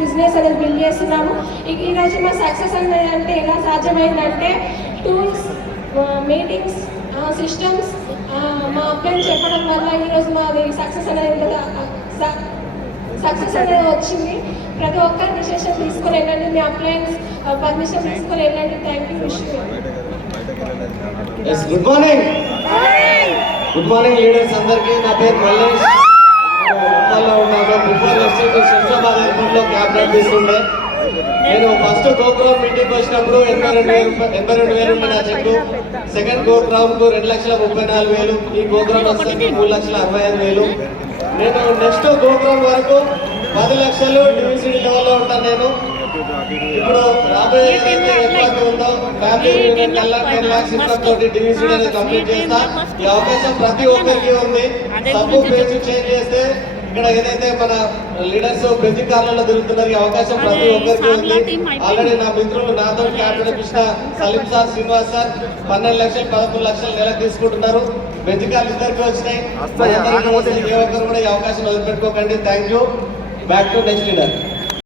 Business అనేది build చేస్తున్నాము. ఈరోజు మా సక్సెస్ అనేది అంటే ఎలా సాధ్యమైందంటే టూల్స్, మీటింగ్స్, సిస్టమ్స్ మా అప్లైన్ చెప్పడం వల్ల ఈరోజు మాది సక్సెస్ అనేది వచ్చింది. ప్రతి ఒక్కరు డిసిషన్ తీసుకొని వెళ్ళండి, మీ అప్లయన్స్ పర్మిషన్ తీసుకొని వెళ్ళండి. Thank you. Good morning. Good morning leaders అందరికీ. నా పేరు మల్లేష్. ఉన్నాను. బిఫోర్ శంషాబాద్ ఎయిర్పోర్ట్ లో క్యాబ్ నడిపిస్తుండే. నేను ఫస్ట్ గోకురామ్ మీటింగ్ వచ్చినప్పుడు 82,000 ఉండే నా చెక్కు. సెకండ్ గోకురామ్ కు 2,34,000. ఈ గోకురామ్ వచ్చేసరికి 3,65,000. నేను నెక్స్ట్ గోకురామ్ వరకు 10 లక్షలు డివిసిడి లెవెల్లో ఉంటాను. నేను ఇప్పుడు రాబోయే ఏదైతే ఎఫ్ఆర్పీ ఉందో ఫ్యామిలీ యూనియన్ కల్లా 10 lakhs ఇన్కమ్ తోటి డివిసిడి అనేది కంప్లీట్ చేస్తా. ఈ అవకాశం ప్రతి ఒక్కరికి ఉంది. సబ్బు పేజ్ చేంజ్ చేస్తే ఇక్కడ ఏదైతే మన లీడర్స్ బ్రిడ్జి కార్లలో తిరుగుతున్నారు, ఈ అవకాశం ప్రతి ఒక్కరికి ఉంది. ఆల్రెడీ నా మిత్రులు నాతో క్యాబ్ నడిపించిన సలీం సార్, శ్రీనివాస్ సార్ 12 లక్షలు 13 లక్షలు నెలకు తీసుకుంటున్నారు. బ్రిడ్జి కార్లు ఇద్దరికి వచ్చినాయి. ఏ ఒక్కరు కూడా ఈ అవకాశం వదిలిపెట్టుకోకండి. Thank you. Back to next leader.